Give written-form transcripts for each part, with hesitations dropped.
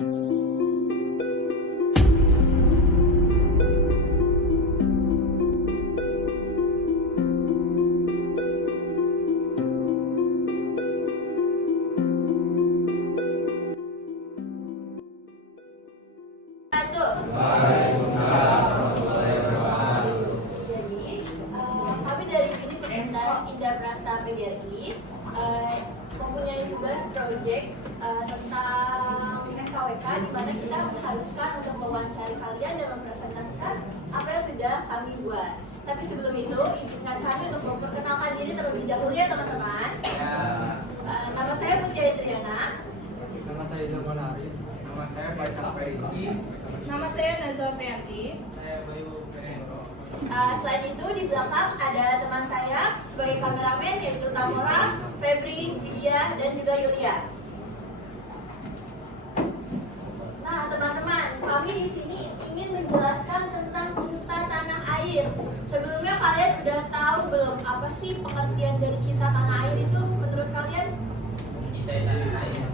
Jadi, kami dari Universitas Indah Prasta PGRI mempunyai tugas proyek tentang FKWK, di mana kita mengharuskan untuk mewawancari kalian dan mempresentasikan apa yang sudah kami buat. Tapi sebelum itu, izinkan kami untuk memperkenalkan diri terlebih dahulu ya teman-teman. Nama saya Mutiara Triana. Nama saya Zaman Arif. Nama saya Faisal Rizky. Nama saya Nazwa Priyanti. Saya Bayu Benero. Selain itu di belakang ada teman saya sebagai kameramen yaitu Tamora, Febri, Lydia, dan juga Yulia. Nah teman-teman, kami di sini ingin menjelaskan tentang cinta tanah air. Sebelumnya kalian udah tahu belum apa sih pengertian dari cinta tanah air itu menurut kalian? Cintai tanah air.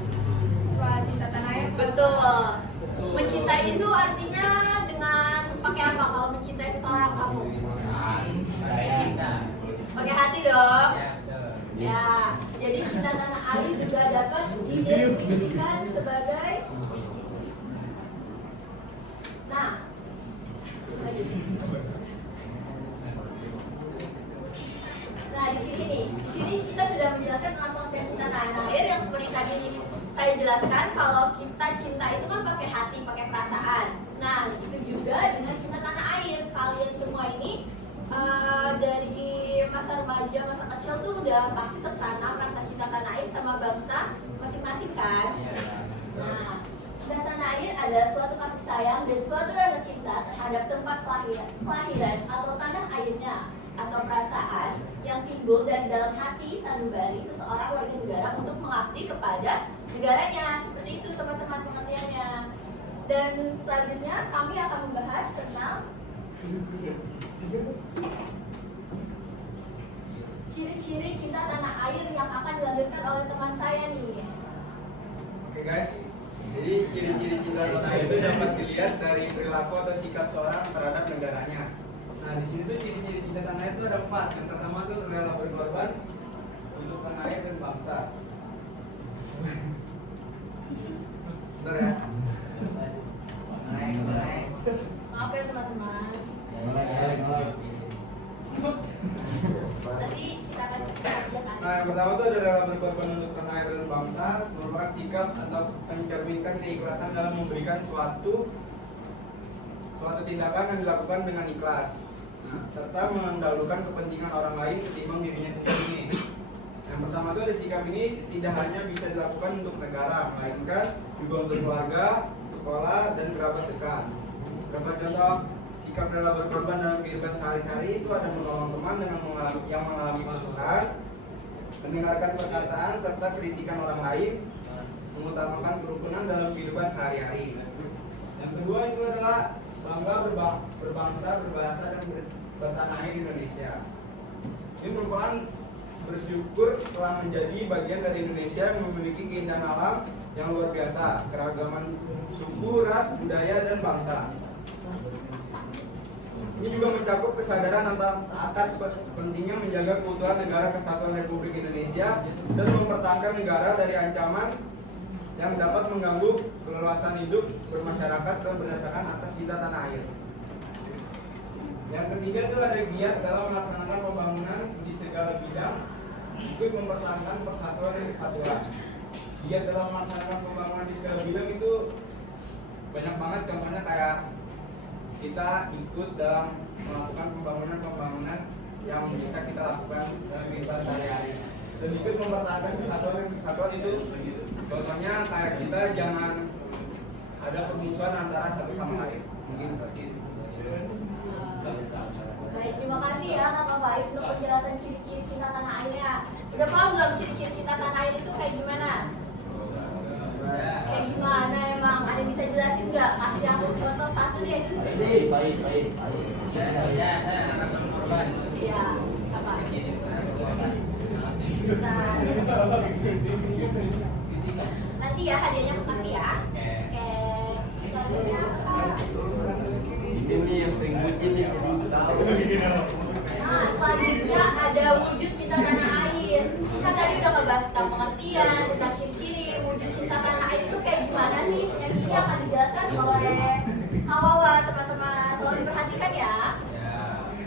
Wah, cinta tanah air. Betul. Mencintai itu artinya dengan pakai apa kalau mencintai seseorang kamu? Cinta. Pakai hati dong. Ya, betul. Ya, jadi cinta tanah air juga dapat dideskripsikan sebagai Nah, di sini kita sudah menjelaskan tentang pengertian cinta tanah air yang seperti tadi saya jelaskan kalau kita cinta itu kan pakai hati, pakai perasaan. Nah, itu juga dengan cinta tanah air. Kalian semua ini dari masa remaja, masa kecil tuh udah pasti tertanam rasa cinta tanah air sama bangsa masing-masing kan? Nah, cinta tanah air adalah suatu kasih sayang dan suatu rasa cinta terhadap tempat kelahiran atau tanah airnya atau perasaan yang timbul dari dalam hati sanubari seseorang warga negara untuk mengabdi kepada negaranya. Seperti itu teman-teman pengertiannya. Dan selanjutnya kami akan membahas tentang ciri-ciri cinta tanah air yang akan dilanjutkan oleh teman saya nih. Oke guys, jadi ciri-ciri cinta tanah air itu dapat dilihat dari perilaku atau sikap seorang terhadap negaranya. Nah, di sini tuh ciri-ciri cinta tanah air itu ada 4. Yang pertama tuh rela berkorban untuk tanah air dan bangsa. Benar ya? Maaf ya teman-teman. Nanti kita akan kerjakan. Nah, yang pertama tuh ada rela berkorban untuk tanah air dan bangsa, merupakan sikap atau mencerminkan keikhlasan dalam memberikan suatu tindakan yang dilakukan dengan ikhlas, serta mendahulukan kepentingan orang lain ketimbang dirinya sendiri. Yang pertama itu ada sikap ini tidak hanya bisa dilakukan untuk negara, melainkan juga untuk keluarga, sekolah, dan kerabat dekat. Beberapa contoh sikap rela berkorban dalam kehidupan sehari-hari itu ada menolong teman yang mengalami kesusahan, mendengarkan perkataan serta kritikan orang lain, mengutamakan kerukunan dalam kehidupan sehari-hari. Yang kedua itu adalah bangga berbangsa, berbahasa, dan bertanah air Indonesia. Ini merupakan bersyukur telah menjadi bagian dari Indonesia yang memiliki keindahan alam yang luar biasa, keragaman suku, ras, budaya, dan bangsa. Ini juga mencakup kesadaran atas pentingnya menjaga keutuhan negara kesatuan Republik Indonesia dan mempertahankan negara dari ancaman yang dapat mengganggu keleluasan hidup bermasyarakat dan berdasarkan atas cinta tanah air. Yang ketiga itu ada giat dalam melaksanakan pembangunan di segala bidang, ikut mempertahankan persatuan dan kesatuan. Giat dalam melaksanakan pembangunan di segala bidang itu banyak banget, contohnya kayak kita ikut dalam melakukan pembangunan yang bisa kita lakukan dalam kehidupan sehari-hari. Dan ikut mempertahankan kesatuan dan kesatuan itu contohnya kayak kita jangan ada permusuhan antara satu sama lain. Mungkin seperti itu. Baik, terima kasih ya Kak Faiz untuk penjelasan ciri-ciri cinta tanah airnya. Udah paham belum ciri-ciri cinta tanah air itu kayak gimana? Kayak gimana emang? Ada bisa jelasin nggak? Kasih aku contoh satu deh. Faiz. Iya, apa? Nanti ya hadiahnya aku kasih ya. Oke. sih? Yang ini akan dijelaskan oleh Kak Wawa, teman-teman. Tolong diperhatikan ya. Ya.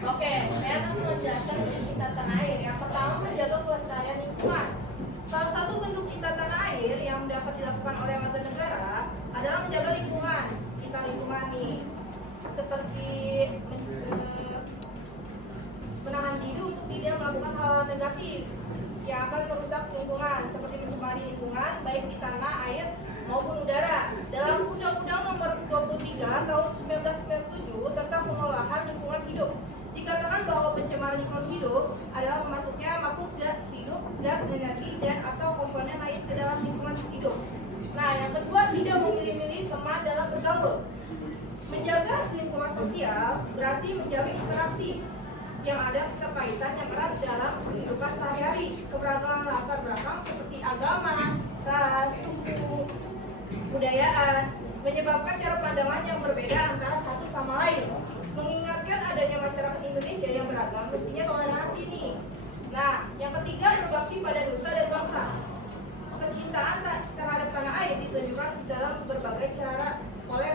Oke, saya akan menjelaskan wujud cinta tanah air. Yang pertama, menjaga kelestarian lingkungan. Salah satu bentuk cinta tanah air yang dapat dilakukan oleh warga negara adalah menjaga lingkungan, sekitar lingkungan nih. Seperti menahan diri untuk tidak melakukan hal-hal negatif yang akan merusak lingkungan, seperti mencemari lingkungan baik di tanah, air maupun udara. Dalam Undang-Undang Nomor 23 Tahun 1997 tentang Pengolahan Lingkungan Hidup dikatakan bahwa pencemaran lingkungan hidup adalah memasuknya makhluk zat hidup, zat energi dan atau komponen lain ke dalam lingkungan hidup. Nah, yang kedua, tidak memilih-milih teman dalam bergaul. Menjaga lingkungan sosial berarti menjaga interaksi yang ada keterkaitan yang erat dalam kehidupan sehari-hari. Keberagaman latar belakang seperti agama, ras, suku, budayaan menyebabkan cara pandangan yang berbeda antara satu sama lain. Mengingatkan adanya masyarakat Indonesia yang beragam mestinya toleransi nih. Nah, yang ketiga, berbakti pada nusa dan bangsa. Kecintaan terhadap tanah air ditunjukkan dalam berbagai cara oleh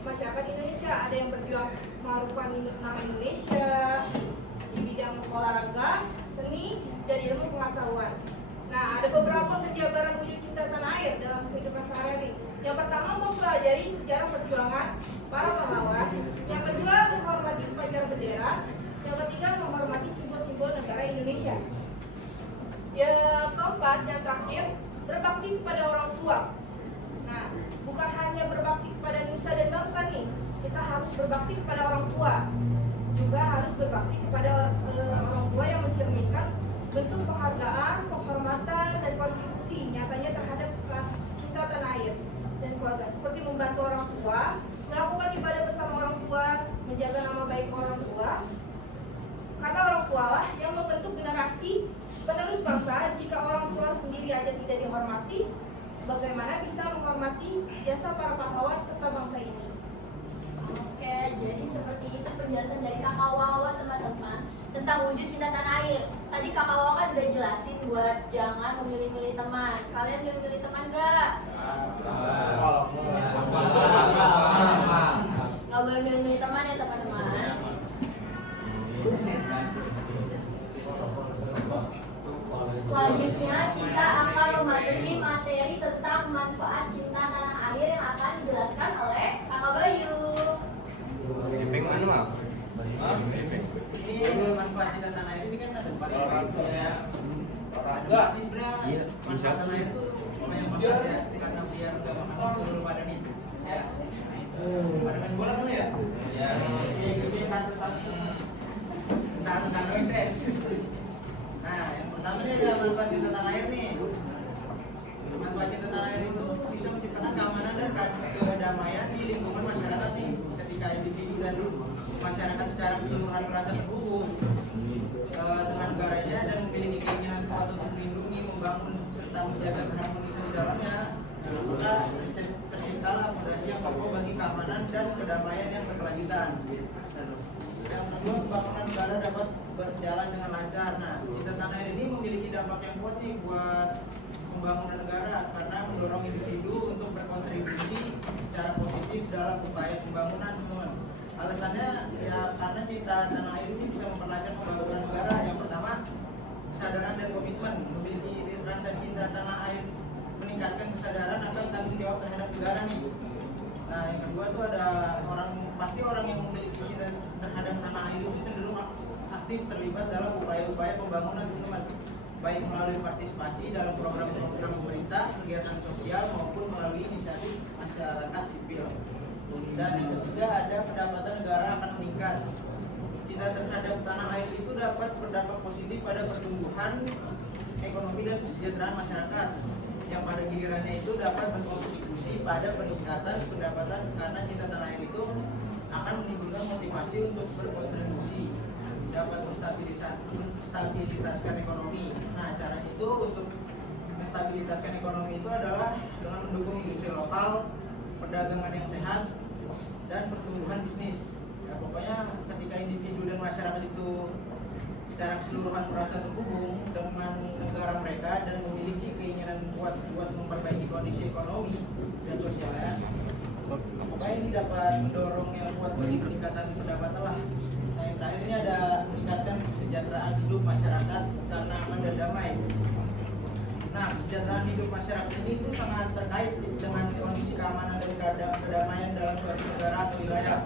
masyarakat Indonesia. Ada yang berjuang mengharumkan nama Indonesia di bidang olahraga, seni, dan ilmu pengetahuan. Nah, ada beberapa penjabaran wujud cinta tanah air dalam kehidupan sehari-hari. Yang pertama, mempelajari sejarah perjuangan para pahlawan. Yang kedua, menghormati upacara bendera. Yang ketiga, menghormati simbol-simbol negara Indonesia. Yang keempat, yang terakhir, berbakti kepada orang tua. Nah, bukan hanya berbakti kepada nusa dan bangsa nih, kita harus berbakti kepada orang tua. Juga harus berbakti kepada orang tua yang mencerminkan bentuk penghargaan, penghormatan, dan kontribusi nyatanya terhadap cinta tanah air dan keluarga. Seperti membantu orang tua, melakukan ibadah bersama orang tua, menjaga nama baik orang tua. Karena orang tua lah yang membentuk generasi penerus bangsa. Jika orang tua sendiri aja tidak dihormati, bagaimana bisa menghormati jasa para pahlawan serta bangsa ini? Oke, jadi seperti itu penjelasan dari Kakak Wawa, teman-teman, tentang wujud cinta tanah air. Tadi Kakak Wawa kan udah jelasin buat jangan memilih-milih teman. Kalian milih-milih teman nggak? Nggak boleh milih-milih teman ya, teman-teman. Selanjutnya kita akan memasuki materi tentang manfaat cinta tanah air yang akan dijelaskan oleh Kakak Bayu. Ini manfaat cinta tanah air ini kan ada banyak ya. Jadi sebenarnya manfaat tanah air itu lumayan bagus ya, karena biar nggak makan seluruh badan itu. Ya. Pada main bola dulu ya? Ya. Ini satu-satu. Satu CS. Nah, yang pertama ini adalah manfaat cinta tanah air nih. Manfaat cinta tanah air itu bisa menciptakan keamanan dan kedamaian di lingkungan masyarakat nih. Ketika individu dan masyarakat secara keseluruhan merasa terhubung dengan negaranya dan memiliki keinginan kuat untuk melindungi, membangun serta menjaga keharmonisan di dalamnya, maka terciptalah fondasi yang kokoh bagi keamanan dan kedamaian yang berkelanjutan. Yang kedua, pembangunan negara dapat berjalan dengan lancar. Nah, cinta tanah air ini memiliki dampak yang kuat nih buat pembangunan negara karena mendorong individu untuk berkontribusi secara positif dalam upaya pembangunan, teman-teman. Alasannya ya karena cinta tanah air ini bisa memperlancar pembangunan negara. Yang pertama, kesadaran dan komitmen. Memiliki rasa cinta tanah air meningkatkan kesadaran akan tanggung jawab terhadap negara nih. Nah, yang kedua tuh ada pasti orang yang memiliki cinta terhadap tanah air itu cenderung aktif terlibat dalam upaya-upaya pembangunan, teman-teman, baik melalui partisipasi dalam program-program pemerintah, kegiatan sosial maupun melalui inisiatif masyarakat sipil. Dan yang ketiga, ada pendapatan negara akan meningkat. Cinta terhadap tanah air itu dapat berdampak positif pada pertumbuhan ekonomi dan kesejahteraan masyarakat, yang pada gilirannya itu dapat berkontribusi pada peningkatan pendapatan karena cinta tanah air itu akan menimbulkan motivasi untuk berkontribusi, dapat menstabilitaskan ekonomi. Nah, cara itu untuk menstabilitaskan ekonomi itu adalah dengan mendukung industri lokal, perdagangan yang sehat, dan pertumbuhan bisnis. Ya, pokoknya ketika individu dan masyarakat itu secara keseluruhan merasa terhubung dengan negara mereka dan memiliki keinginan kuat buat memperbaiki kondisi ekonomi dan sosialnya, dapat mendorong yang kuat bagi peningkatan pendapatan lah. Nah, yang terakhir ini ada meningkatkan kesejahteraan hidup masyarakat karena aman dan damai. Nah, kesejahteraan hidup masyarakat ini itu sangat terkait dengan kondisi keamanan dan kedamaian dalam suatu negara atau wilayah.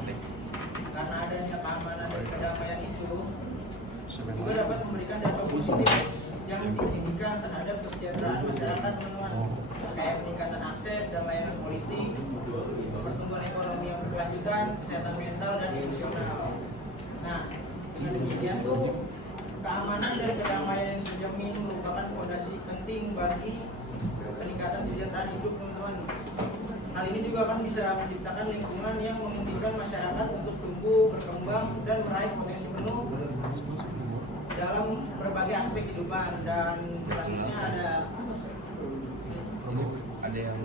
Karena adanya keamanan dan kedamaian itu juga dapat memberikan dampak positif yang signifikan terhadap kesejahteraan masyarakat, teman-teman. Kayak peningkatan akses, damai politik, pertumbuhan ekonomi yang berkelanjutan, kesehatan mental dan emosional. Nah, dengan demikian tuh keamanan dan kedamaian yang terjamin merupakan fondasi penting bagi peningkatan kesejahteraan hidup, teman-teman. Hal ini juga akan bisa menciptakan lingkungan yang memungkinkan masyarakat untuk tumbuh, berkembang, dan meraih potensi penuh dalam berbagai aspek kehidupan. Dan selanjutnya ada yang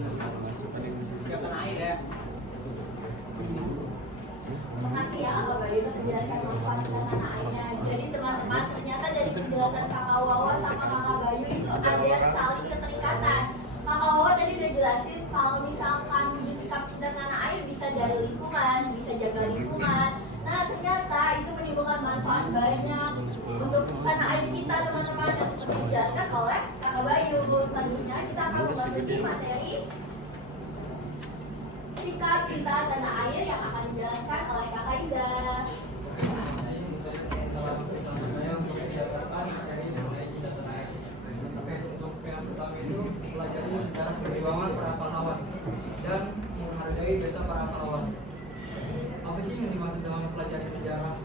masuk kesehatan air ya. Terima kasih ya Kak Bayu untuk penjelasan manfaat tanah airnya. Jadi teman-teman, ternyata dari penjelasan Kakak Wawa sama Kakak Bayu itu ada saling keterikatan. Kakak Wawa tadi udah jelasin kalau misalkan sikap cinta tanah air bisa dari lingkungan, bisa jaga lingkungan. Nah ternyata itu menimbulkan manfaat banyak untuk tanah air kita, teman-teman, yang seperti dijelaskan oleh Kakak Bayu. Selanjutnya kita akan memasuki materi sikap cinta tanah air yang akan dijelaskan oleh Kakak Iza. Untuk yang pertama itu pelajari sejarah perjuangan para pahlawan dan menghargai jasa para pahlawan. Apa sih yang dimaksud dengan mempelajari sejarah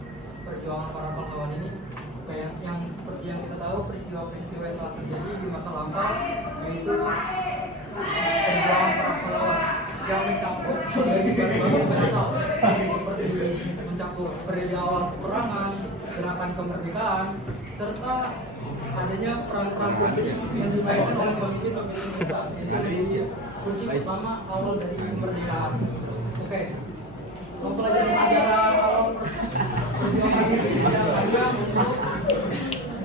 perjuangan para pahlawan ini? Kayak yang seperti yang kita tahu peristiwa-peristiwa yang telah terjadi di masa lampau, yaitu perjuangan para pahlawan yang mencakup berbagai hal seperti mencakup awal peperangan, gerakan kemerdekaan, serta adanya peran-peran kunci yang dimainkan oleh pemimpin kita. Jadi kunci utama awal dari kemerdekaan. Oke, mempelajari sejarah awal perjuangan ini tidak hanya untuk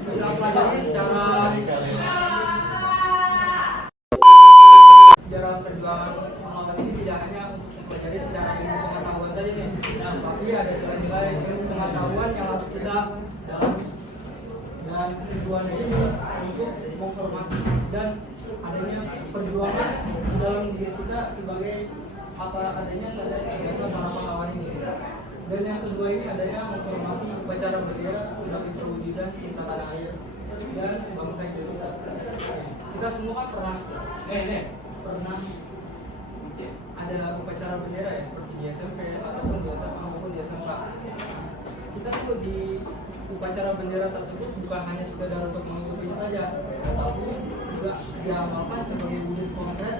kita pelajari secara sejarah perjuangan pahlawan ini tidak hanya untuk mempelajari secara ilmu pengetahuan saja nih, tapi ada nilai-nilai ilmu pengetahuan yang harus kita dalam, dan tujuannya ini untuk menghormati dan adanya perjuangan dalam diri kita sebagai apa adanya saja biasa para pahlawan ini. Dan yang kedua ini adanya menghormati upacara bendera sebagai perwujudan cinta tanah air dan bangsa Indonesia. Kita semua pernah ada upacara bendera ya, seperti di SMP ataupun di SMA maupun di SMK. Kita tuh di upacara bendera tersebut bukan hanya sekedar untuk mengikuti saja, tapi juga diamalkan sebagai wujud konkret,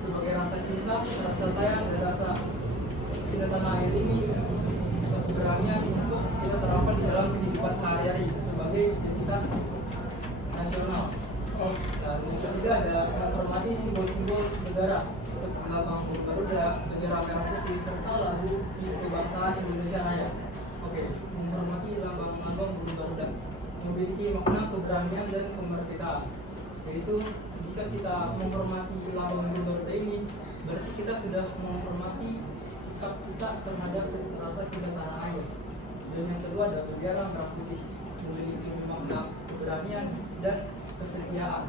sebagai rasa cinta, rasa sayang, dan rasa cinta tanah air ini sebenarnya untuk kita terapkan di dalam kehidupan sehari-hari sebagai identitas nasional. Dan yang ketiga ada menghormati simbol-simbol negara seperti lambang Garuda, bendera merah putih, serta lagu kebangsaan Indonesia Raya. Oke, menghormati lambang burung Garuda memiliki makna keberanian dan kemerdekaan. Yaitu jika kita menghormati lambang burung Garuda ini, berarti kita sudah menghormati sikap kita terhadap rasa cinta tanah air. Dan yang kedua ada bendera merah putih memiliki makna keberanian dan kesetiaan.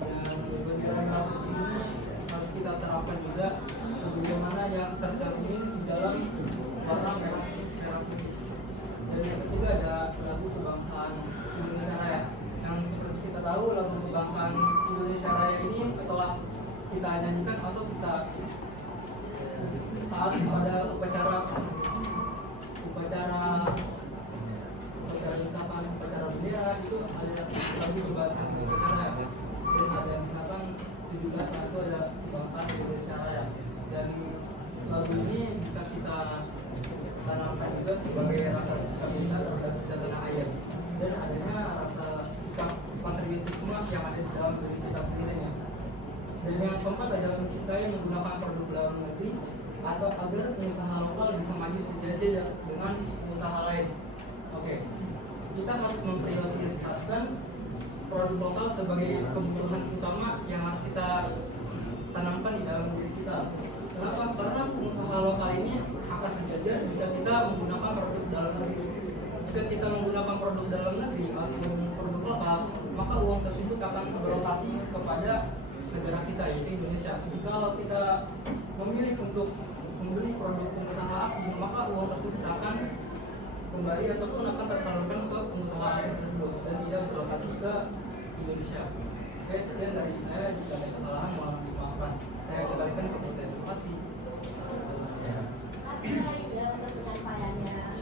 Dan bendera merah putih ini harus kita terapkan juga sebagaimana yang tercermin di dalam warna merah putih. Dan yang ketiga ada lagu kebangsaan Indonesia Raya, yang seperti kita tahu lagu kebangsaan Indonesia Raya ini telah kita nyanyikan atau kita saat pada upacara misalkan upacara bendera itu ada lagu kebangsaan Indonesia Raya, dan ada misalkan 17 itu ada kebangsaan Indonesia Raya. Dan lagu ini bisa kita tanamkan juga sebagai rasa sikap kita terhadap tanah air dan adanya rasa sikap patriotisme yang ada di dalam diri kita sendiri. Dan yang keempat ada mencintai menggunakan produk dalam negeri atau agar pengusaha lokal bisa maju sejajar dengan usaha lain. Oke, kita harus memprioritaskan produk lokal sebagai kebutuhan utama yang harus kita tanamkan di dalam diri kita. Kenapa? Karena pengusaha lokal ini produk dalam negeri ataupun produk lokal, maka uang tersebut akan berrotasi kepada negara kita, yaitu Indonesia. Jika kalau kita memilih untuk membeli produk pengusaha asing, maka uang tersebut akan kembali ataupun akan tersalurkan ke pengusaha asing tersebut dan tidak berrotasi ke Indonesia. Oke, sekian dari saya. Jika ada kesalahan mohon dimaafkan. Saya kembalikan ke Butet. Terima kasih. Terima kasih juga untuk penyampaiannya.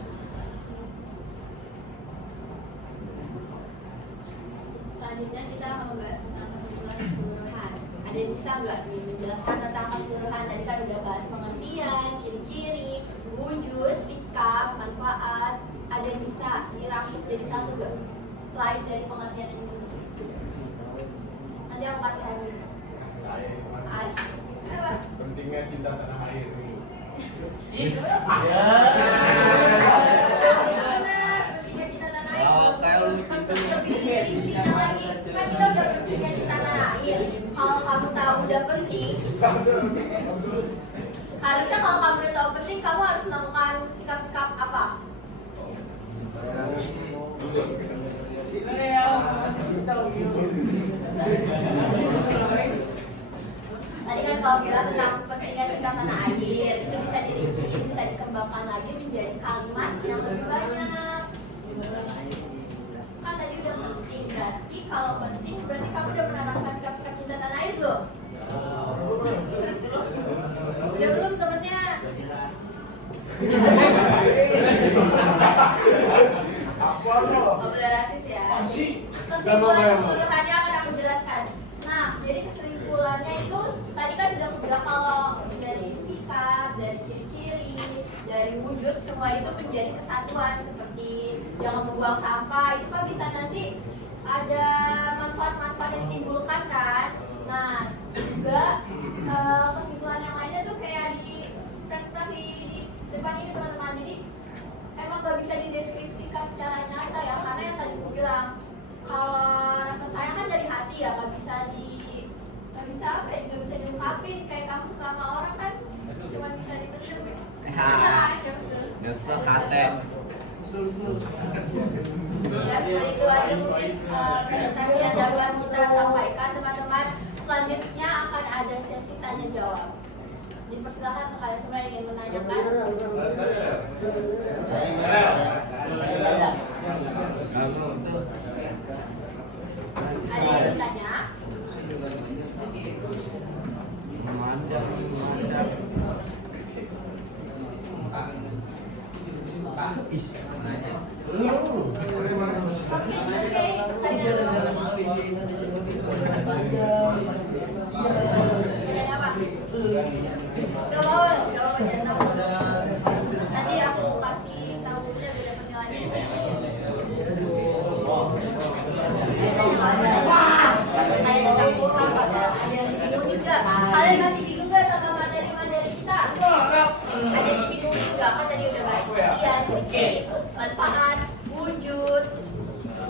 Selanjutnya kita akan membahas tentang kesimpulan keseluruhan. Ada yang bisa nggak nih menjelaskan tentang keseluruhan? Tadi kan udah bahas pengertian, ciri-ciri, wujud, sikap, manfaat. Ada yang bisa dirangkum jadi satu nggak? Selain dari pengertian yang disebut. Nanti aku kasih hari. Pentingnya cinta tanah air. Benar, pentingnya cinta tanah air. Lebih rinci lagi, kan kita udah pentingnya cinta tanah air. Kalau kamu tahu udah penting, harusnya kalau kamu udah tahu penting, kamu harus melakukan sikap-sikap apa? Tadi kan kalau bilang tentang pentingnya cinta tanah air, itu bisa dirinci, bisa dikembangkan lagi menjadi kalimat yang lebih banyak. Kan tadi udah penting, berarti kalau penting berarti kamu udah menerapkan sikap-sikap cinta tanah air belum? Udah belum temennya? Oh, boleh rasis ya. Kesimpulan keseluruhannya akan aku jelaskan. Nah, jadi kesimpulannya itu tadi kan sudah aku bilang kalau dari sikap, dari ciri-ciri, dari wujud semua itu menjadi kesatuan seperti jangan membuang sampah itu kan bisa nanti ada manfaat-manfaat yang ditimbulkan kan. Nah, juga kesimpulan yang lainnya tuh kayak di presentasi di depan ini teman-teman. Jadi emang gak bisa dideskripsikan secara nyata ya, karena yang tadi aku bilang kalau rasa sayang kan dari hati ya, gak bisa apa ya, gak bisa diungkapin. Kayak kamu suka sama orang kan cuma bisa dipendam ya. Dosa kate. Ya seperti itu aja mungkin presentasi yang dapat kita sampaikan teman-teman. Selanjutnya akan ada sesi tanya jawab. Dipersilakan untuk kalian semua yang ingin menanyakan. Ada yang bertanya? Bedanya apa? Jawab aja. Nanti aku kasih tahu dia beda penilaiannya. Ada yang bingung juga. Kalian masih bingung nggak sama materi-materi kita? Ada yang bingung juga kan tadi udah bahas pengertian, ciri-ciri, manfaat, wujud.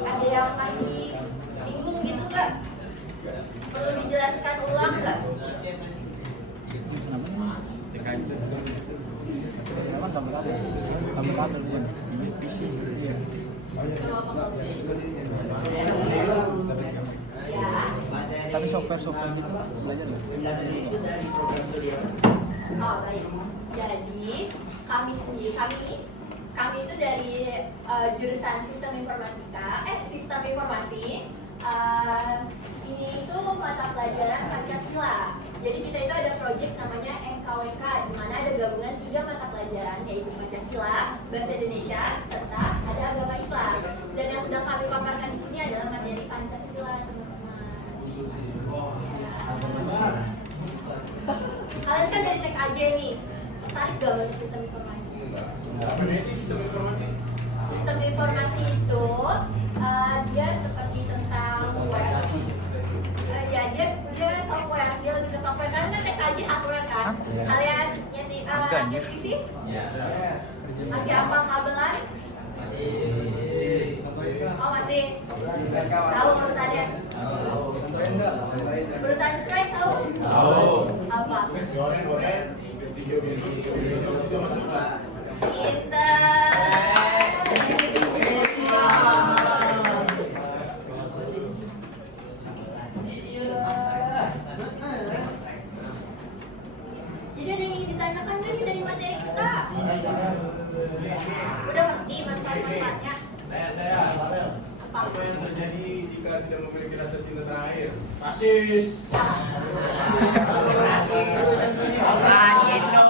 Ada yang masih bingung gitu nggak? Perlu dijelaskan ulang nggak? Tapi software gitu belajar nggak? Oh baik. Jadi kami sendiri kami itu dari jurusan sistem informasi. Ini itu mata pelajaran Pancasila. Jadi kita itu ada project namanya MKWK, di mana ada gabungan 3 mata pelajaran yaitu Pancasila, Bahasa Indonesia, serta ada agama Islam. Dan yang sedang kami paparkan di sini adalah materi Pancasila, teman-teman. Ya. Kalian kan dari TKJ nih, tertarik gak untuk sistem informasi? Apa nih sistem informasi? Sistem informasi itu dia seperti tentang web. Ya dia software, dia lebih ke software. Kalian kan TKJ aturan kan? Kalian nyetrisi? Masih hafal kabelan? Oh masih? Tahu urutannya? Urutan strike tahu? Apa? Pinter. ditanyakan nggak nih dari materi kita? Udah ngerti manfaat-manfaatnya? Saya. Apa? Apa yang terjadi jika tidak memiliki rasa cinta tanah air? Rasis. Anjing dong.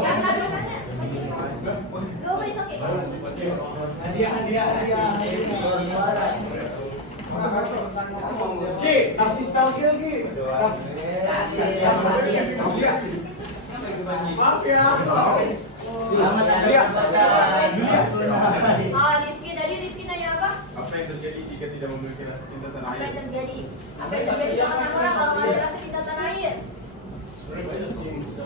Yang nggak bisa tanya. Go, it's okay. Ki, kasih tahu Ki. Maaf ya. Oh, Rifki, tadi Rifki nanya apa? Apa yang terjadi jika tidak memiliki rasa cinta tanah Apa yang air? terjadi? Apa yang terjadi dengan orang kalau nggak ada rasa cinta tanah air? Sebenarnya banyak sih bisa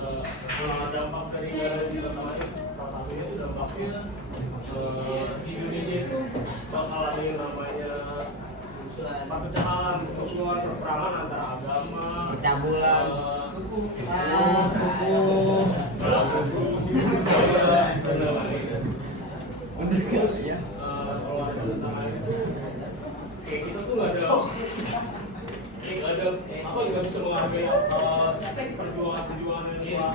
dampak dari cinta tanah air. Salah satunya itu dampaknya di Indonesia itu bakal ada yang namanya perpecahan, permusuhan, perperangan antara agama, Percabulan. suku, terus kalau ada cinta tanah air itu kayak kita tuh nggak ada apa nggak bisa menghargai perjuangan yang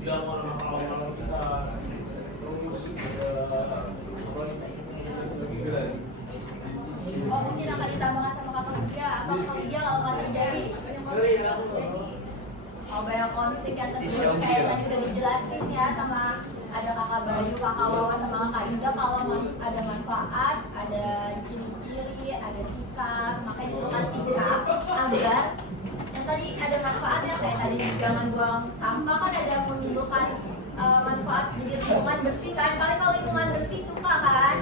dilakukan oleh pahlawan kita. Terus Oh, mungkin akan ditambahkan sama kakak Lydia. Apa kakak Lydia kalau nggak terjadi? Oh, banyak konflik yang terjadi kayak tadi udah dijelasin ya sama ada kakak Bayu, kakak Wawa sama kakak Iza. Kalau ada manfaat, ada ciri-ciri, ada sikap, makanya dibutuhkan sikap agar yang tadi ada manfaatnya kayak tadi jangan buang sampah kan ada menimbulkan manfaat jadi lingkungan bersih kan. Kalian kalau lingkungan bersih suka kan?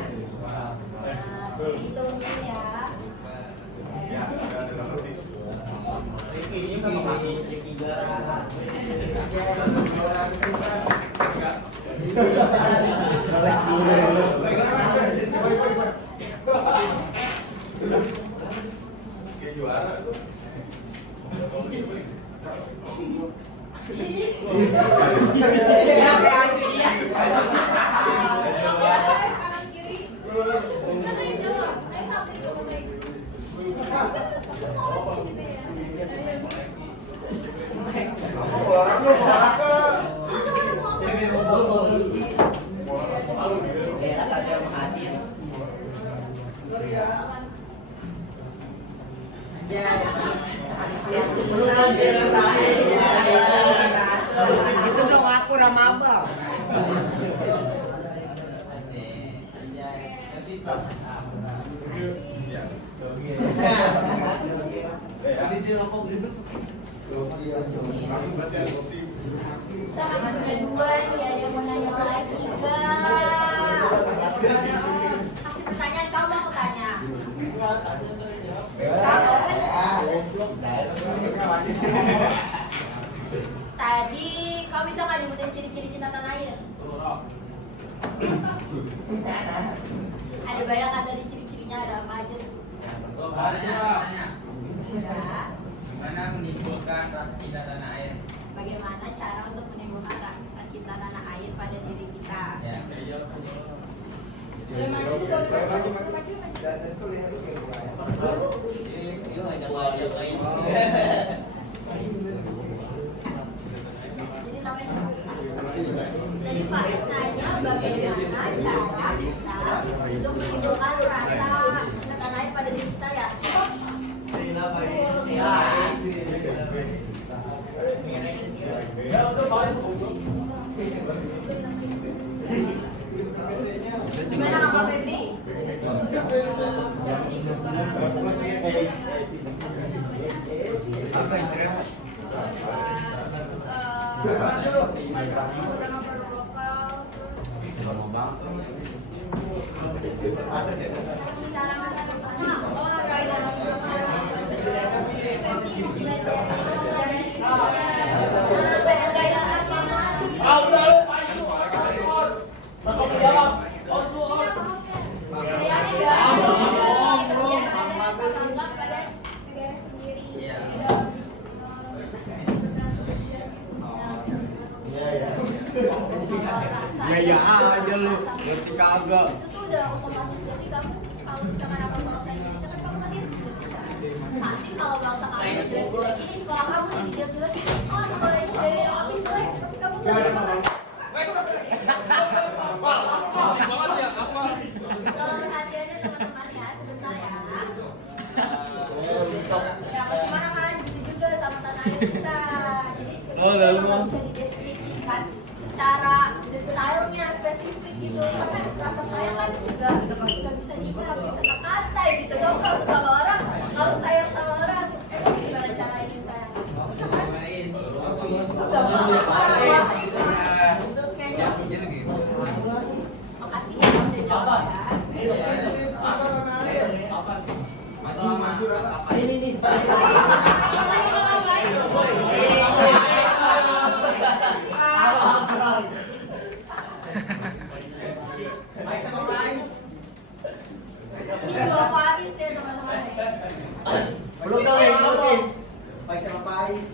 Nah, seperti itu mungkin ya. Ya, ada lebih. Ini kan memakai sedikit juara. Kayak juara tuh. Kanan kiri. Sana yang jawab. Ayo sampai dulu, baik. Bela saja menghadir. Itu dong aku sama abang. Kita masih punya dua nih, ada yang mau nanya lagi enggak? Kasih pertanyaan, kamu aku tanya. Tadi kamu bisa nggak nyebutin ciri-ciri cinta tanah air? Ada banyak kan tadi ciri-cirinya, ada apa aja tuh? Udah. Gimana menimbulkan rasa cinta tanah air? Bagaimana cara untuk menimbulkan rasa cinta tanah air pada diri kita? Ya. Boleh maju, boleh maju, boleh maju. Ini ngajak wajah guys. Jadi namanya tadi Faiz nanya bagaimana cara kita untuk menimbulkan rasa cinta tanah air pada diri kita ya? Gimana Kakak Febri? Apa yang keren? Menggunakan produk lokal, terus cara olahraga dalam rasa Ya ya aja lu, ngerti kagak. itu tuh udah otomatis. Jadi kamu kalau misalkan apa bangsa ini kan kamu lahir juga bisa. Pasti kalau bangsa kamu jelek-jelek ini sekolah kamu nih jelek-jelek, oh sekolah ini yang kamu jelek, pasti kamu nggak bakal. Tolong perhatiannya teman-teman ya, sebentar ya. Ya gimana kan, gitu juga sama tanah air kita. Jadi memang bisa dideskripsikan secara detailnya, spesifik gitu. Karena rasa sayang kan juga nggak bisa disebut kata-kata gitu dong. Kalau sama orang, kalau sayang sama orang, gimana cara ingin sayang? Susah kan? Makasih ya udah jawab ya. Ini dua Faiz ya teman-teman. Belum kali Faiz. Faiz sama Faiz.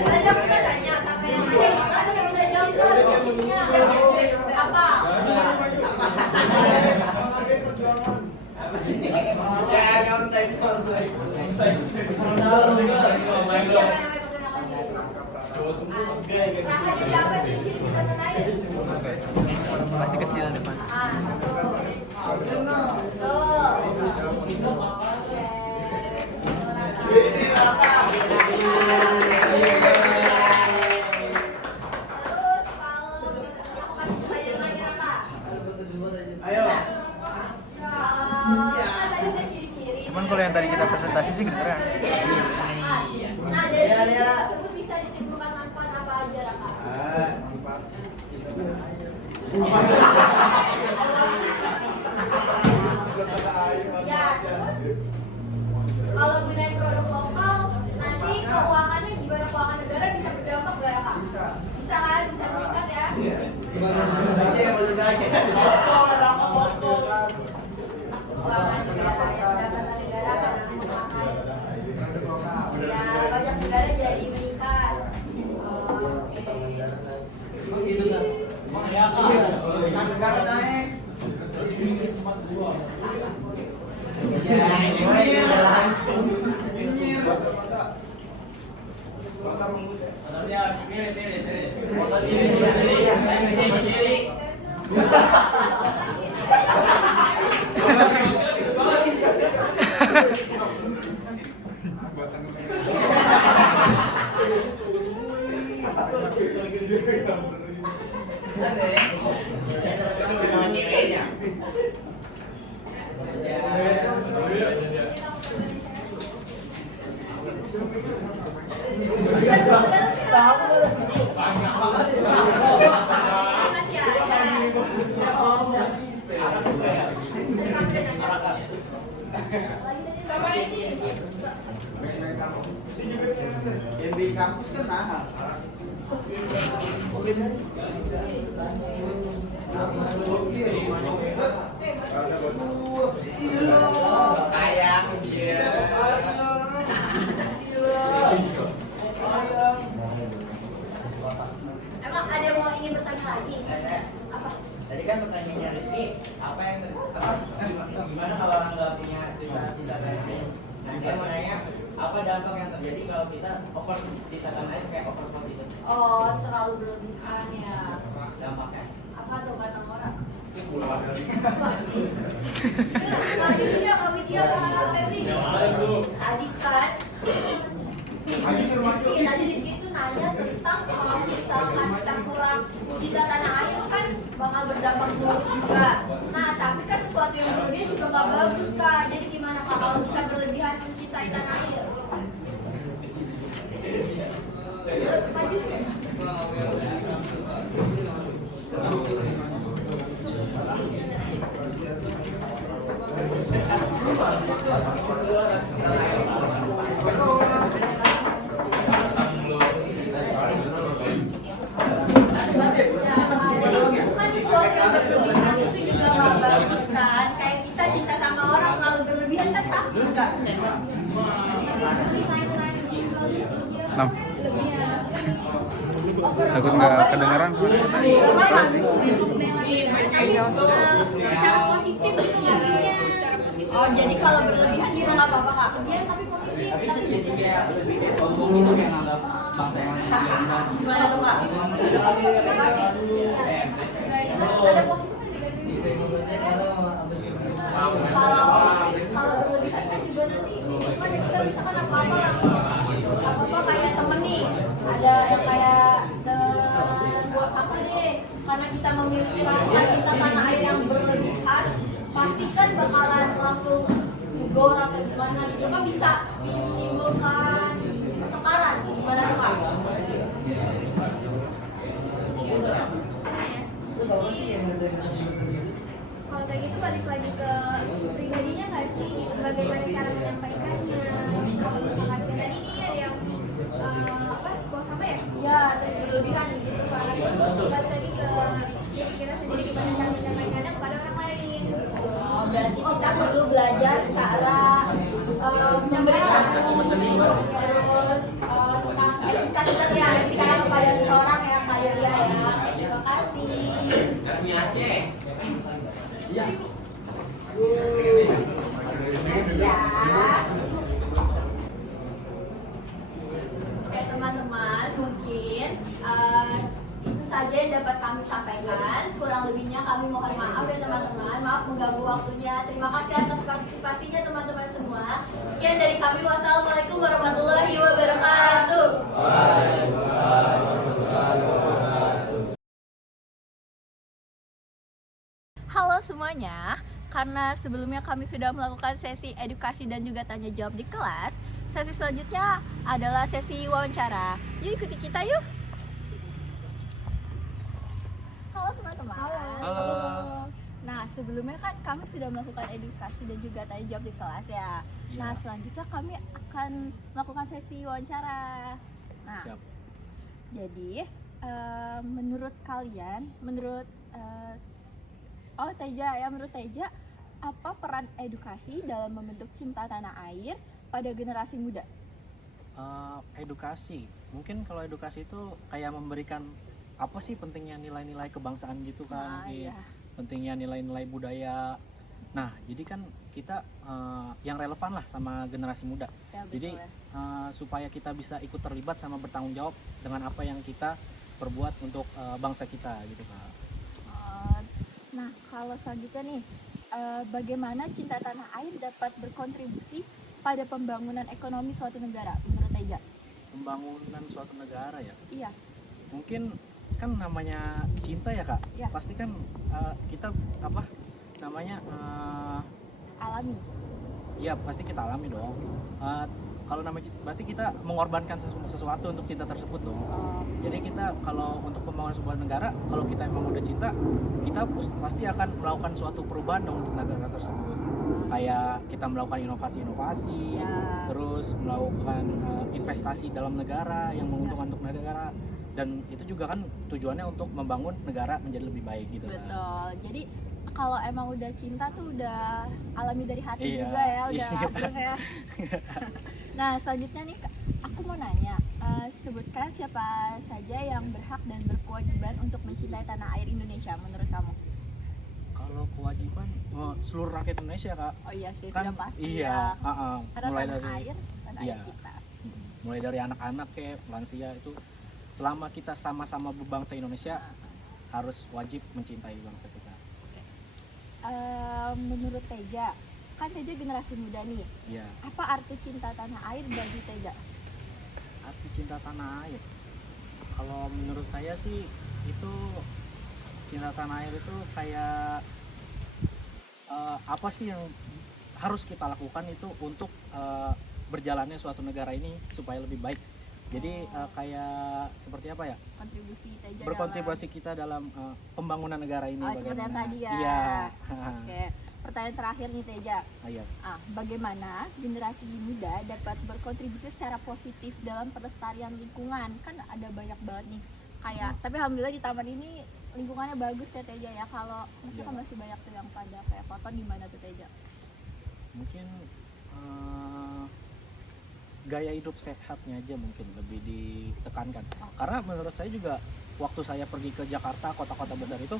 Tadi aku kan tanya sampai yang ada yang udah jawab tuh jadinya apa? Jadi siapa yang namanya perkenalkan diri? Raka jadi apa ciri-ciri kita kenalin? Pasti kecil depan. Terus kalau misalnya aku kasih pertanyaan lagi Raka. Ayo. Kan tadi udah ciri-ciri. Cuman kalau yang tadi kita presentasi sih kedengeran. Nah dari ciri tersebut bisa ditimbulkan manfaat apa aja Raka? Ya, terus kalau gunain produk lokal, nanti keuangannya gimana, keuangan negara bisa berdampak gak Raka? Bisa kan? Bisa meningkat ya? Keuangan negara ya, pendapatan negara karena memakai. Ya, pajak negara jadi meningkat. Masih ada. Sama ini. Yang di kampus kan mahal. Kayak Emang ada yang mau ingin bertanya lagi? Apa? Tadi kan pertanyaannya Rifki, apa yang gimana kalau orang nggak punya desa cinta tanah air? Dan saya mau nanya, apa dampak yang terjadi kalau kita over cinta tanah air kayak overflow gitu? Oh, terlalu berlebihan ya. Dampaknya? Apa tuh kata orang? Pasti. Tadi dia kami dia Pak Febri. Tadi kan Rizky itu nanya tentang kalau misalkan kita kurang cinta tanah air kan bakal berdampak buruk juga. Nah, tapi kan sesuatu yang berlebihan juga nggak bagus Kak. Jadi gimana Kak kalau kita berlebihan mencintai tanah air? Maju. Ya, jadi kan sesuatu yang berlebihan itu juga nggak bagus kan. Kayak kita Kak. 6. Takut nggak kedengeran? Secara positif gitu ngambilnya. Oh, jadi kalau berlebihan juga nggak apa-apa Kak? Iya, tapi positif. Jadi kayak lebih kayak sombong gitu, kayak nganggap bangsa yang rendah. Gimana tuh Kak? Itu kan positif banget. Ada positifnya kalau berlebihan kan juga nanti gimana kita misalkan apa-apa langsung apa-apa kayak temen nih ada yang kayak buat apa deh karena kita memiliki rasa cinta tanah air yang berlebihan pasti kan bakalan langsung gor atau gimana gitu kan bisa menimbulkan pertengkaran gimana tuh Kak? Kalau kayak gitu balik lagi ke pribadinya nggak sih bagaimana cara menyampaikannya kalau misalkan kayak tadi nih ada yang buang sampah ya Ya, terus berlebihan gitu kan. balik lagi ke diri kita sendiri gimana cara menyampaikannya kepada orang lain. Oh, berarti kita perlu belajar cara memberitahu terus tentang etika kita menyampaikan kepada seseorang yang kayak dia ya. Terima kasih. Ya. Oke teman-teman, mungkin itu saja yang dapat kami sampaikan. Kurang lebihnya kami mohon maaf ya teman-teman. Maaf mengganggu waktunya. Terima kasih atas partisipasinya teman-teman semua. Sekian dari kami. Wassalamualaikum warahmatullahi wabarakatuh. Halo semuanya, karena sebelumnya kami sudah melakukan sesi edukasi dan juga tanya jawab di kelas, sesi selanjutnya adalah sesi wawancara. Yuk ikuti kita yuk. Halo teman-teman. Halo. Nah sebelumnya kan kami sudah melakukan edukasi dan juga tanya jawab di kelas ya. Nah selanjutnya kami akan melakukan sesi wawancara. Nah, Siap. jadi menurut kalian, menurut Teja ya, menurut Teja, apa peran edukasi dalam membentuk cinta tanah air pada generasi muda? Edukasi, mungkin kalau edukasi itu kayak memberikan apa sih pentingnya nilai-nilai kebangsaan gitu kan, Iya. pentingnya nilai-nilai budaya. Nah, jadi kan kita yang relevan lah sama generasi muda. Ya, betul Jadi ya. supaya kita bisa ikut terlibat sama bertanggung jawab dengan apa yang kita perbuat untuk bangsa kita gitu kan. Nah, kalau selanjutnya nih, bagaimana cinta tanah air dapat berkontribusi pada pembangunan ekonomi suatu negara menurut Teja? Pembangunan suatu negara ya. Iya. Mungkin kan namanya cinta ya kak. Ya. Pasti kan kita apa namanya Alami. ya pasti kita alami dong. Kalau namanya berarti kita mengorbankan sesuatu untuk cinta tersebut dong. Jadi kita kalau untuk pembangunan sebuah negara, kalau kita emang udah cinta, kita pasti akan melakukan suatu perubahan dong untuk negara tersebut. Kayak kita melakukan inovasi-inovasi, terus melakukan investasi dalam negara yang menguntungkan untuk negara, dan itu juga kan tujuannya untuk membangun negara menjadi lebih baik gitu kan. Betul. Jadi kalau emang udah cinta tuh udah alami dari hati Iya. juga ya, udah langsung ya. Nah selanjutnya nih Kak, aku mau nanya, sebutkan siapa saja yang berhak dan berkewajiban untuk mencintai tanah air Indonesia menurut kamu? Kalau kewajiban seluruh rakyat Indonesia kak. Oh iya sih, Kan sudah pasti iya, ya. Karena mulai tanah dari air iya. kita. mulai dari anak-anak kayak lansia itu, selama kita sama-sama berbangsa Indonesia harus wajib mencintai bangsa kita. Menurut Teja, kan Teja generasi muda nih, Iya. apa arti cinta tanah air bagi Teja? Arti cinta tanah air, kalau menurut saya sih itu cinta tanah air itu kayak apa sih yang harus kita lakukan itu untuk berjalannya suatu negara ini supaya lebih baik. Jadi kayak seperti apa ya? Kontribusi Teja Berkontribusi kita dalam pembangunan negara ini seperti yang tadi ya. Iya. Oke, pertanyaan terakhir nih Teja. Iya. Bagaimana generasi muda dapat berkontribusi secara positif dalam pelestarian lingkungan? Kan ada banyak banget nih. Kayak, tapi alhamdulillah di taman ini lingkungannya bagus ya Teja ya. Kalau Iya. kan masih banyak tuh yang pada kayak kotor, gimana tuh Teja? Mungkin gaya hidup sehatnya aja mungkin lebih ditekankan. Karena menurut saya juga waktu saya pergi ke Jakarta, kota-kota besar itu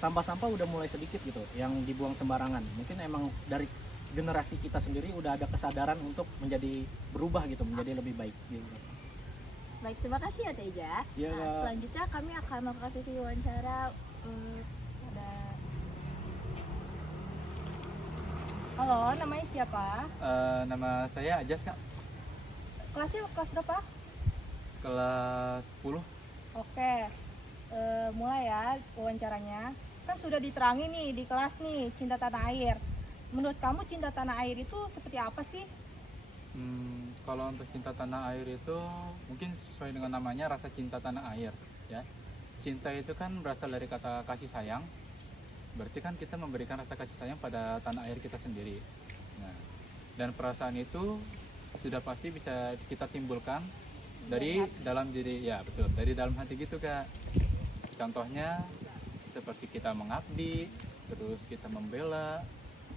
sampah-sampah udah mulai sedikit gitu yang dibuang sembarangan. Mungkin emang dari generasi kita sendiri udah ada kesadaran untuk menjadi berubah gitu, menjadi lebih baik gitu. Baik, terima kasih ya Teja. Iya, Nah, Kak. selanjutnya kami akan melakukan sesi wawancara pada. Halo, namanya siapa? Nama saya Ajas, Kak. Kelasnya kelas berapa? Kelas 10. Oke, mulai ya wawancaranya. Kan sudah diterangi nih di kelas nih, cinta tanah air. Menurut kamu cinta tanah air itu seperti apa sih? Kalau untuk cinta tanah air itu mungkin sesuai dengan namanya, rasa cinta tanah air ya. Cinta itu kan berasal dari kata kasih sayang. Berarti kan kita memberikan rasa kasih sayang pada tanah air kita sendiri. Nah, dan perasaan itu sudah pasti bisa kita timbulkan dari dalam diri, ya betul, dari dalam hati gitu Kak. Contohnya seperti kita mengabdi, terus kita membela,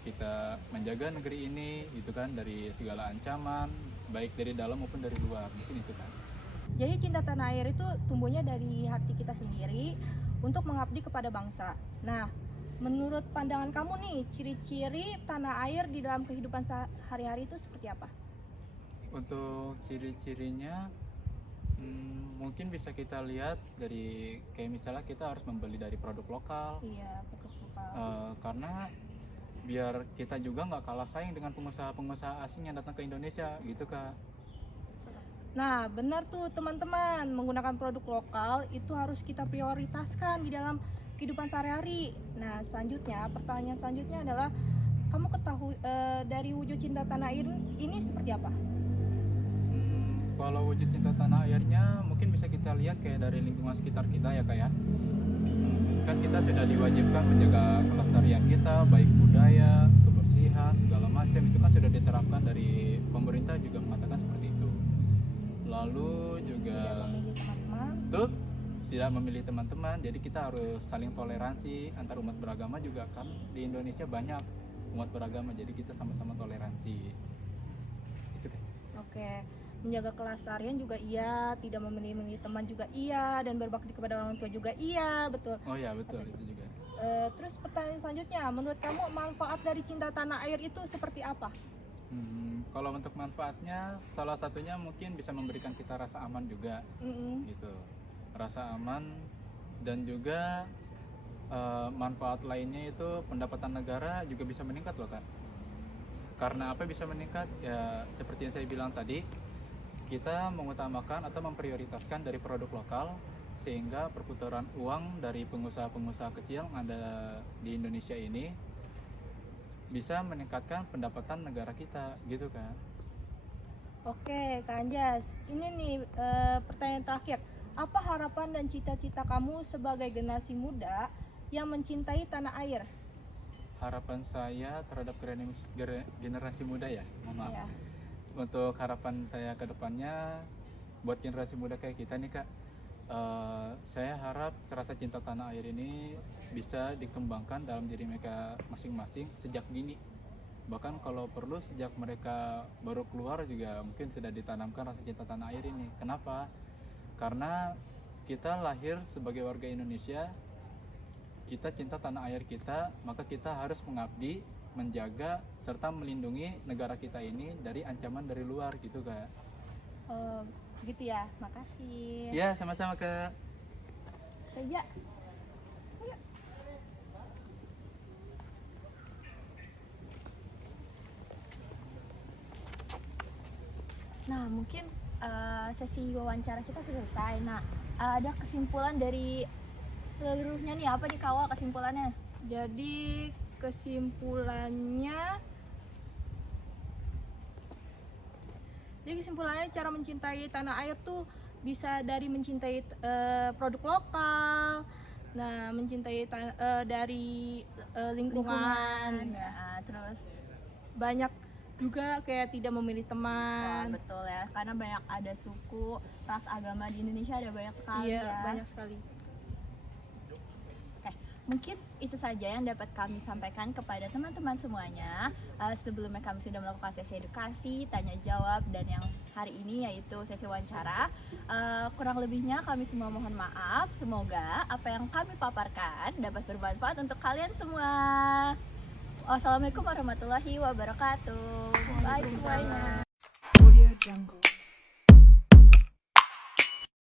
kita menjaga negeri ini gitu kan dari segala ancaman, baik dari dalam maupun dari luar, mungkin itu kan. Jadi cinta tanah air itu tumbuhnya dari hati kita sendiri untuk mengabdi kepada bangsa. Nah, menurut pandangan kamu nih, ciri-ciri tanah air di dalam kehidupan sehari-hari itu seperti apa? Untuk ciri-cirinya mungkin bisa kita lihat dari kayak misalnya kita harus membeli dari produk lokal. Iya, betul. Karena biar kita juga nggak kalah saing dengan pengusaha-pengusaha asing yang datang ke Indonesia gitu Kak. Nah, benar tuh teman-teman, menggunakan produk lokal itu harus kita prioritaskan di dalam kehidupan sehari-hari. Nah, selanjutnya, pertanyaan selanjutnya adalah kamu ketahui dari wujud cinta tanah air ini seperti apa? Kalau wujud cinta tanah airnya mungkin bisa kita lihat kayak dari lingkungan sekitar kita ya Kak ya. Kan kita sudah diwajibkan menjaga kelestarian kita, baik budaya, kebersihan, segala macam itu kan sudah diterapkan dari pemerintah juga mengatakan seperti itu. Lalu juga tuh tidak memilih teman-teman, jadi kita harus saling toleransi antar umat beragama juga kan di Indonesia banyak umat beragama, jadi kita sama-sama toleransi. Itu deh. Oke. Menjaga kelestarian juga iya, tidak memilih teman juga iya, dan berbakti kepada orang tua juga iya, betul. Oh ya betul, itu juga. Terus pertanyaan selanjutnya, menurut kamu manfaat dari cinta tanah air itu seperti apa? Kalau untuk manfaatnya, salah satunya mungkin bisa memberikan kita rasa aman juga, gitu. Rasa aman dan juga manfaat lainnya itu pendapatan negara juga bisa meningkat loh Kak. Karena apa bisa meningkat? Ya seperti yang saya bilang tadi, kita mengutamakan atau memprioritaskan dari produk lokal sehingga perputaran uang dari pengusaha-pengusaha kecil yang ada di Indonesia ini bisa meningkatkan pendapatan negara kita gitu kan. Oke Kak Anjas, ini nih pertanyaan terakhir, apa harapan dan cita-cita kamu sebagai generasi muda yang mencintai tanah air? Harapan saya terhadap generasi muda ya, mohon maaf. Iya. Untuk harapan saya ke depannya buat generasi muda kayak kita nih Kak, saya harap rasa cinta tanah air ini bisa dikembangkan dalam diri mereka masing-masing sejak dini. Bahkan kalau perlu sejak mereka baru keluar juga mungkin sudah ditanamkan rasa cinta tanah air ini. Kenapa? Karena kita lahir sebagai warga Indonesia, kita cinta tanah air kita, maka kita harus mengabdi, menjaga serta melindungi negara kita ini dari ancaman dari luar gitu Kak. Gitu ya, makasih. Ya sama-sama Kak. Teja. Ayo. Nah, mungkin sesi wawancara kita sudah selesai. Nah, ada kesimpulan dari seluruhnya nih, apa nih Kawa kesimpulannya? Jadi kesimpulannya cara mencintai tanah air tuh bisa dari mencintai produk lokal, nah mencintai dari lingkungan. Ya, terus Banyak juga kayak tidak memilih teman. betul ya, karena banyak ada suku, ras, agama di Indonesia ada banyak sekali Iya, ya. banyak sekali. Oke, Mungkin itu saja yang dapat kami sampaikan kepada teman-teman semuanya. Sebelumnya kami sudah melakukan sesi edukasi, tanya jawab, dan yang hari ini yaitu sesi wawancara. Kurang lebihnya kami semua mohon maaf. Semoga apa yang kami paparkan dapat bermanfaat untuk kalian semua. Wassalamualaikum warahmatullahi wabarakatuh. Bye semuanya.